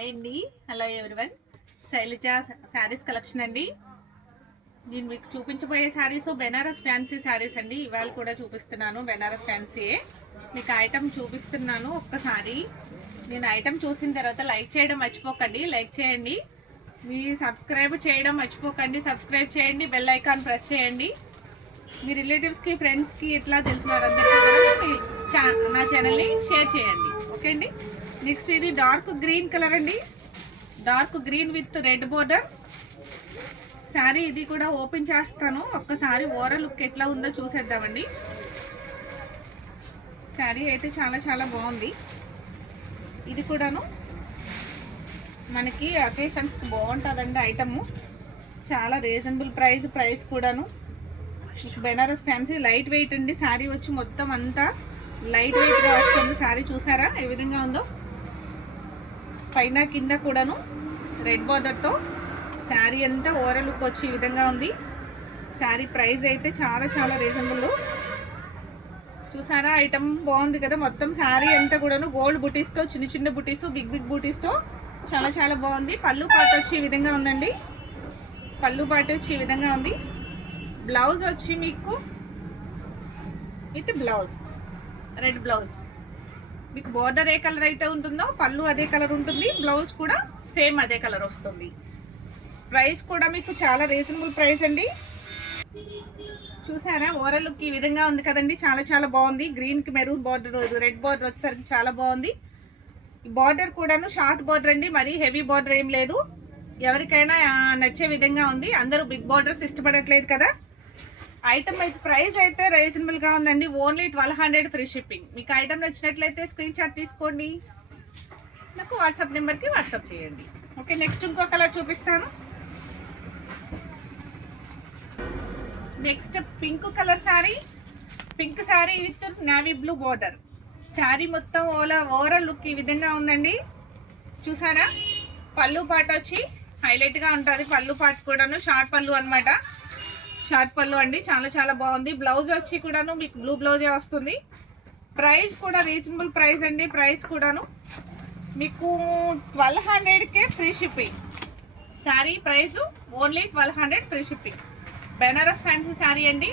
Hi అండి, hello everyone. Shailaja Sarees collection అండి. నేను మీకు చూపించబోయే శారీస్ బెనారస్ ఫ్యాన్సీ శారీస్ అండి. ఇవాళ కూడా చూపిస్తున్నాను బెనారస్ ఫ్యాన్సీయే. మీకు ఐటమ్ చూపిస్తున్నాను. ఒక్కసారి నేను ఐటమ్ చూసిన తర్వాత లైక్ చేయడం మర్చిపోకండి. లైక్ చేయండి, మీ సబ్స్క్రైబ్ చేయడం మర్చిపోకండి. సబ్స్క్రైబ్ చేయండి, బెల్ ఐకాన్ ప్రెస్ చేయండి. మీ రిలేటివ్స్కి, ఫ్రెండ్స్కి ఇట్లా తెలిసిన వారందరికీ నా ఛానల్ని షేర్ చేయండి. ఓకే అండి. నెక్స్ట్ ఇది డార్క్ గ్రీన్ కలర్ అండి. Dark green with red border sari. ఇది కూడా ఓపెన్ చేస్తాను. ఒక్కసారి ఓవరాల్ లుక్ ఎట్లా ఉందో చూసేద్దామండి. శారీ అయితే చాలా చాలా బాగుంది. ఇది కూడాను మనకి అకేషన్స్కి బాగుంటుందండి. ఐటము చాలా రీజనబుల్ ప్రైస్ కూడాను. బెనారస్ ఫ్యాన్సీ లైట్ వెయిట్ అండి. శారీ వచ్చి మొత్తం అంతా లైట్ వెయిట్గా వస్తుంది. శారీ చూసారా ఏ విధంగా ఉందో. పైన కింద కూడాను రెడ్ బార్డర్తో శారీ అంతా ఓవరాల్ లుక్ వచ్చి ఈ విధంగా ఉంది. శారీ ప్రైస్ అయితే చాలా చాలా రీజనబుల్. చూసారా ఐటమ్ బాగుంది కదా. మొత్తం శారీ అంతా కూడాను గోల్డ్ బుటీస్తో, చిన్న చిన్న బుటీస్, బిగ్ బిగ్ బుటీస్తో చాలా చాలా బాగుంది. పళ్ళు పాటు వచ్చి ఈ విధంగా ఉందండి. పళ్ళు పాటు వచ్చి ఈ విధంగా ఉంది. బ్లౌజ్ వచ్చి మీకు విత్ బ్లౌజ్ రెడ్ బ్లౌజ్. మీకు బోర్డర్ ఏ కలర్ అయితే ఉంటుందో పళ్ళు అదే కలర్ ఉంటుంది. బ్లౌజ్ కూడా సేమ్ అదే కలర్ వస్తుంది. ప్రైస్ కూడా మీకు చాలా రీజనబుల్ ప్రైస్ అండి. చూసారా ఓవరాల్ లుక్ ఈ విధంగా ఉంది కదండి. చాలా చాలా బాగుంది. గ్రీన్కి మెరూన్ బార్డర్, రెడ్ బార్డర్ వచ్చేసరికి చాలా బాగుంది. బార్డర్ కూడాను షార్ట్ బార్డర్ అండి, మరీ హెవీ బార్డర్ ఏం లేదు. ఎవరికైనా నచ్చే విధంగా ఉంది. అందరూ బిగ్ బార్డర్స్ ఇష్టపడట్లేదు కదా. ఐటమ్ అయితే ప్రైస్ అయితే రీజనబుల్గా ఉందండి. Only 1200 free shipping. మీకు ఐటమ్ నచ్చినట్లయితే స్క్రీన్ షాట్ తీసుకోండి, నాకు వాట్సాప్ నెంబర్కి వాట్సాప్ చేయండి. ఓకే. నెక్స్ట్ ఇంకో కలర్ చూపిస్తాను. Next pink colour sari. Pink sari with navy blue border. Sari మొత్తం ఓవరాల్ లుక్ ఈ విధంగా ఉందండి. చూసారా పళ్ళు పాటు వచ్చి హైలైట్గా ఉంటుంది. పళ్ళు పాటు కూడాను షార్ట్ పళ్ళు అనమాట. షార్ట్ పళ్ళు అండి. చాలా చాలా బాగుంది. బ్లౌజ్ వచ్చి కూడాను మీకు బ్లూ బ్లౌజే వస్తుంది. ప్రైస్ కూడా రీజనబుల్ ప్రైస్ అండి. ప్రైస్ కూడాను మీకు 1200కే free shipping. Sari price only 1200 free shipping. Banaras fancy sari అండి.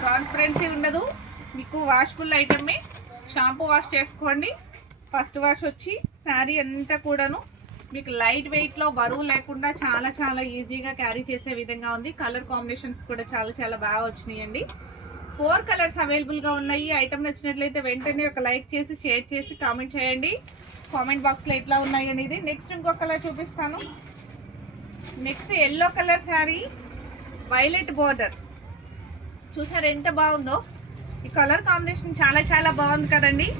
ట్రాన్స్పరెన్సీ ఉండదు. మీకు వాష్ఫుల్ ఐటమే. షాంపూ వాష్ చేసుకోండి. ఫస్ట్ వాష్ వచ్చి శారీ అంతా కూడాను మీకు లైట్ వెయిట్లో బరువు లేకుండా చాలా చాలా ఈజీగా క్యారీ చేసే విధంగా ఉంది. కలర్ కాంబినేషన్స్ కూడా చాలా చాలా బాగా వచ్చినాయండి. 4 కలర్స్ అవైలబుల్గా ఉన్నాయి. ఐటమ్ నచ్చినట్లయితే వెంటనే ఒక లైక్ చేసి, షేర్ చేసి, కామెంట్ చేయండి. కామెంట్ బాక్స్లో ఎట్లా ఉన్నాయి అనేది. నెక్స్ట్ ఇంకో కలర్ చూపిస్తాను. Next yellow colour sari, violet border. చూసారు ఎంత బాగుందో. ఈ కలర్ కాంబినేషన్ చాలా చాలా బాగుంది కదండి.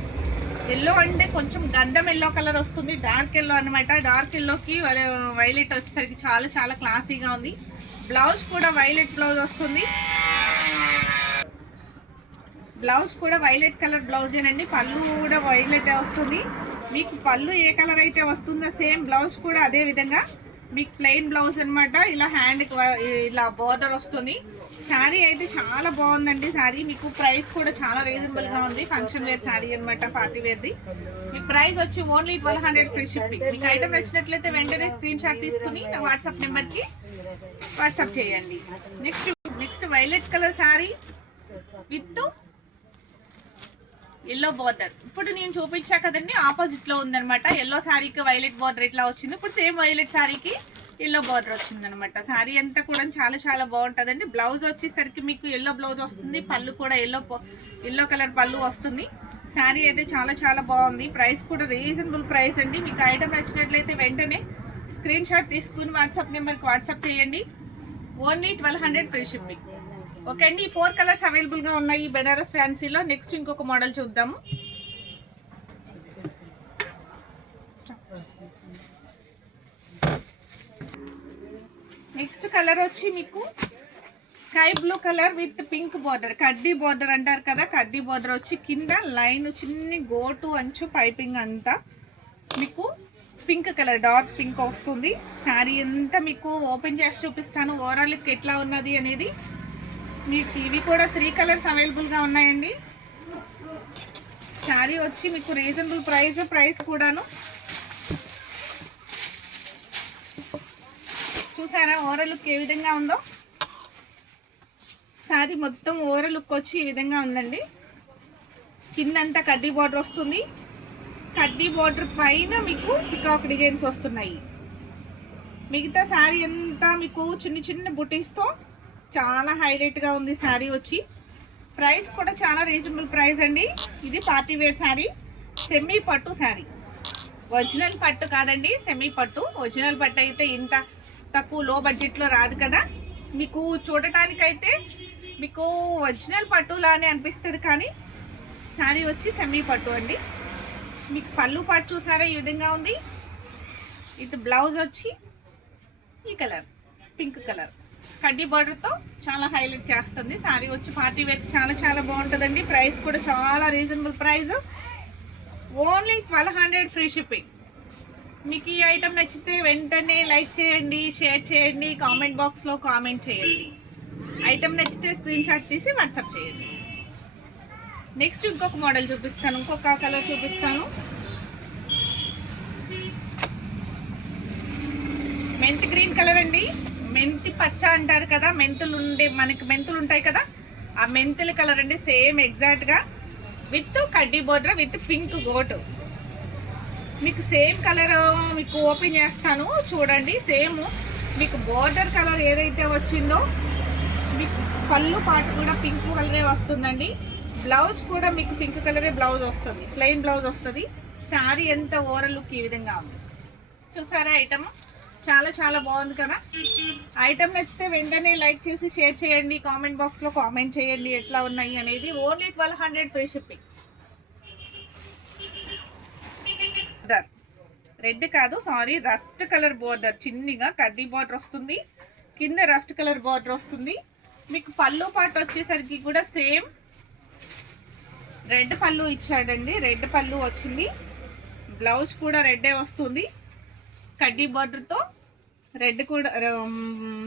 ఎల్లో అంటే కొంచెం గంధం ఎల్లో కలర్ వస్తుంది. డార్క్ ఎల్లో అనమాట. డార్క్ ఎల్లోకి వైలెట్ వచ్చేసరికి చాలా చాలా క్లాసీగా ఉంది. బ్లౌజ్ కూడా వైలెట్ బ్లౌజ్ వస్తుంది. బ్లౌజ్ కూడా వైలెట్ కలర్ బ్లౌజేనండి. పళ్ళు కూడా వైలెట్ వస్తుంది. మీకు పళ్ళు ఏ కలర్ అయితే వస్తుందో సేమ్ బ్లౌజ్ కూడా అదే విధంగా మీకు ప్లెయిన్ బ్లౌజ్ అనమాట. ఇలా హ్యాండ్కి ఇలా బోర్డర్ వస్తుంది. శారీ అయితే చాలా బాగుందండి. శారీ మీకు ప్రైస్ కూడా చాలా రీజనబుల్గా ఉంది. ఫంక్షన్ వేర్ శారీ అనమాట, పార్టీ వేర్ది. మీకు ప్రైస్ వచ్చి ఓన్లీ 1200 ఫ్రీ షిప్పింగ్. మీకు ఐటమ్ నచ్చినట్లయితే వెంటనే స్క్రీన్ షాట్ తీసుకుని నా వాట్సాప్ నెంబర్కి వాట్సాప్ చేయండి. Next violet colour sari with yellow border. ఇప్పుడు నేను చూపించా కదండి, ఆపోజిట్లో ఉందనమాట. ఎల్లో శారీకి వైలెట్ బార్డర్ ఎట్లా వచ్చింది, ఇప్పుడు సేమ్ వైలెట్ శారీకి ఎల్లో బార్డర్ వచ్చిందనమాట. శారీ అంతా కూడా చాలా చాలా బాగుంటుందండి. బ్లౌజ్ వచ్చేసరికి మీకు ఎల్లో బ్లౌజ్ వస్తుంది. పళ్ళు కూడా ఎల్లో కలర్ పళ్ళు వస్తుంది. శారీ అయితే చాలా చాలా బాగుంది. ప్రైస్ కూడా రీజనబుల్ ప్రైస్ అండి. మీకు ఐటమ్ నచ్చినట్లయితే వెంటనే స్క్రీన్ షాట్ తీసుకుని వాట్సాప్ నెంబర్కి వాట్సాప్ చేయండి. Only 1200 free shipping. ఓకే అండి. 4 కలర్స్ అవైలబుల్గా ఉన్నాయి బెనారస్ ఫ్యాన్సీలో. నెక్స్ట్ ఇంకొక మోడల్ చూద్దాము. నెక్స్ట్ కలర్ వచ్చి మీకు sky blue colour with pink border. కడ్డీ బార్డర్ అంటారు కదా. కడ్డీ బార్డర్ వచ్చి కింద లైన్ చిన్ని గోటు అంచు పైపింగ్ అంతా మీకు పింక్ కలర్, డార్క్ పింక్ వస్తుంది. శారీ అంతా మీకు ఓపెన్ చేసి చూపిస్తాను ఓవరాల్ ఎట్లా ఉన్నది అనేది. మీకు ఇవి కూడా 3 కలర్స్ అవైలబుల్గా ఉన్నాయండి. శారీ వచ్చి మీకు రీజనబుల్ ప్రైస్ కూడాను చూసారా ఓవరాల్ లుక్ ఏ విధంగా ఉందో. శారీ మొత్తం ఓవరాల్ లుక్ వచ్చి ఈ విధంగా ఉందండి. కిందంతా కడ్డీ బార్డర్ వస్తుంది. కడ్డీ బార్డర్ పైన మీకు పికాక్ డిజైన్స్ వస్తున్నాయి. మిగతా శారీ అంతా మీకు చిన్న చిన్న బుటీస్తో చాలా హైలైట్గా ఉంది శారీ వచ్చి. ప్రైస్ కూడా చాలా రీజనబుల్ ప్రైస్ అండి. ఇది పార్టీ వేర్ శారీ, సెమీ పట్టు శారీ. ఒరిజినల్ పట్టు కాదండి, సెమీ పట్టు. ఒరిజినల్ పట్టు అయితే ఇంత తక్కువ లో బడ్జెట్లో రాదు కదా. మీకు చూడటానికైతే మీకు ఒరిజినల్ పట్టులానే అనిపిస్తుంది, కానీ శారీ వచ్చి సెమీ పట్టు అండి. మీకు పళ్ళు పాటు చూసారా ఈ విధంగా ఉంది. ఇది బ్లౌజ్ వచ్చి ఈ కలర్, పింక్ కలర్ కడ్డీ బార్డర్తో చాలా హైలైట్ చేస్తుంది. శారీ వచ్చి పార్టీ వేర్ చాలా చాలా బాగుంటుందండి. ప్రైస్ కూడా చాలా reasonable price, only 1200 free shipping. మీకు ఈ ఐటమ్ నచ్చితే వెంటనే లైక్ చేయండి, షేర్ చేయండి, కామెంట్ బాక్స్లో కామెంట్ చేయండి. ఐటమ్ నచ్చితే స్క్రీన్ షాట్ తీసి వాట్సాప్ చేయండి. నెక్స్ట్ ఇంకొక మోడల్ చూపిస్తాను, ఇంకొక కలర్ చూపిస్తాను. మెంతి గ్రీన్ కలర్ అండి. మెంతి పచ్చ అంటారు కదా, మనకి మెంతులు ఉంటాయి కదా, ఆ మెంతుల కలర్ అండి. సేమ్ ఎగ్జాక్ట్గా విత్ కడ్డీ బోర్డర్ విత్ పింక్ గోటు. మీకు సేమ్ కలర్ మీకు ఓపెన్ చేస్తాను చూడండి. సేమ్ మీకు బోర్డర్ కలర్ ఏదైతే వచ్చిందో మీకు పళ్ళు పాటు కూడా పింక్ కలరే వస్తుందండి. బ్లౌజ్ కూడా మీకు పింక్ కలరే బ్లౌజ్ వస్తుంది, ప్లెయిన్ బ్లౌజ్ వస్తుంది. శారీ ఎంత ఓవరాల్ లుక్ ఈ విధంగా ఉంది. చూసారా ఐటమ్ చాలా చాలా బాగుంది కదా. ఐటమ్ నచ్చితే వెంటనే లైక్ చేసి షేర్ చేయండి, కామెంట్ బాక్స్లో కామెంట్ చేయండి ఎట్లా ఉన్నాయి అనేది. Only 1200 free shipping. రెడ్ కాదు సారీ, రస్ట్ కలర్ బోర్డర్, చిన్నగా కడ్డీ బార్డర్ వస్తుంది, కింద రస్ట్ కలర్ బార్డర్ వస్తుంది. మీకు పళ్ళు పాటు వచ్చేసరికి కూడా సేమ్ రెడ్ పళ్ళు ఇచ్చాడండి. రెడ్ పళ్ళు వచ్చింది, బ్లౌజ్ కూడా రెడ్డే వస్తుంది. కడ్డీ బార్డర్తో రెడ్ కూడా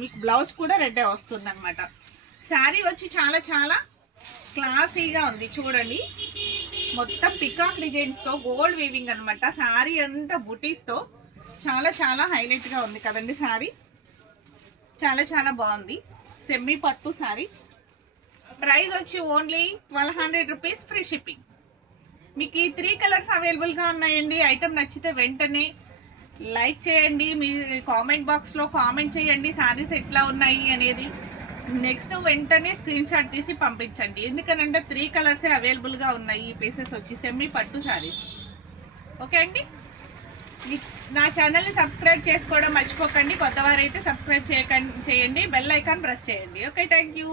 మీకు బ్లౌజ్ కూడా రెడ్డే వస్తుంది అనమాట. శారీ వచ్చి చాలా చాలా క్లాసీగా ఉంది చూడండి. మొత్తం పికాక్ డిజైన్స్తో గోల్డ్ వీవింగ్ అనమాట. శారీ అంతా బుటీస్తో చాలా చాలా హైలైట్గా ఉంది కదండి. శారీ చాలా చాలా బాగుంది. సెమీ పట్టు శారీ. ప్రైస్ వచ్చి ఓన్లీ 1200 రూపీస్ ఫ్రీ షిప్పింగ్. మీకు ఈ 3 కలర్స్ అవైలబుల్గా ఉన్నాయండి. ఐటమ్ నచ్చితే వెంటనే లైక్ చేయండి, మీ కామెంట్ బాక్స్లో కామెంట్ చేయండి శారీస్ ఎట్లా ఉన్నాయి అనేది. నెక్స్ట్ వెంటనే స్క్రీన్ షాట్ తీసి పంపించండి, ఎందుకనంటే 3 కలర్సే అవైలబుల్గా ఉన్నాయి. ఈ పీసెస్ వచ్చి సెమీ పట్టు శారీస్. ఓకే అండి, నా ఛానల్ని సబ్స్క్రైబ్ చేసుకోవడం మర్చిపోకండి. కొత్తవారైతే సబ్స్క్రైబ్ చేయండి, బెల్ ఐకాన్ ప్రెస్ చేయండి. Okay, thank you.